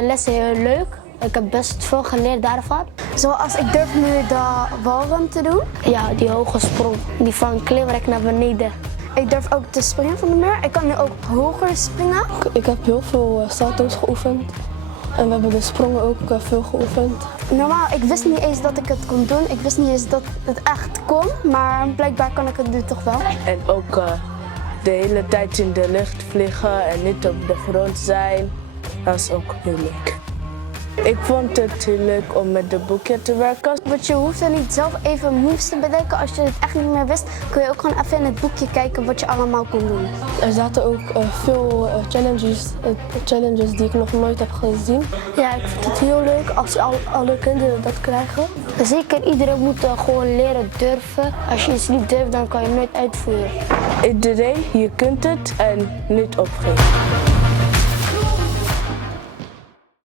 lessen heel leuk. Ik heb best veel geleerd daarvan. Zoals ik durf nu de walrun te doen. Ja, die hoge sprong, die van klimrek naar beneden. Ik durf ook te springen van de muur. Ik kan nu ook hoger springen. Ik heb heel veel salto's geoefend. En we hebben de sprongen ook veel geoefend. Normaal, ik wist niet eens dat ik het kon doen. Ik wist niet eens dat het echt kon. Maar blijkbaar kan ik het nu toch wel. En ook de hele tijd in de lucht vliegen en niet op de grond zijn. Dat is ook heel leuk. Ik vond het heel leuk om met de boekje te werken. Want je hoeft er niet zelf even moves te bedenken. Als je het echt niet meer wist, kun je ook gewoon even in het boekje kijken wat je allemaal kon doen. Er zaten ook veel challenges die ik nog nooit heb gezien. Ja, ik vind het heel leuk als alle kinderen dat krijgen. Zeker, iedereen moet gewoon leren durven. Als je iets niet durft, dan kan je het nooit uitvoeren. Iedereen, je kunt het en niet opgeven.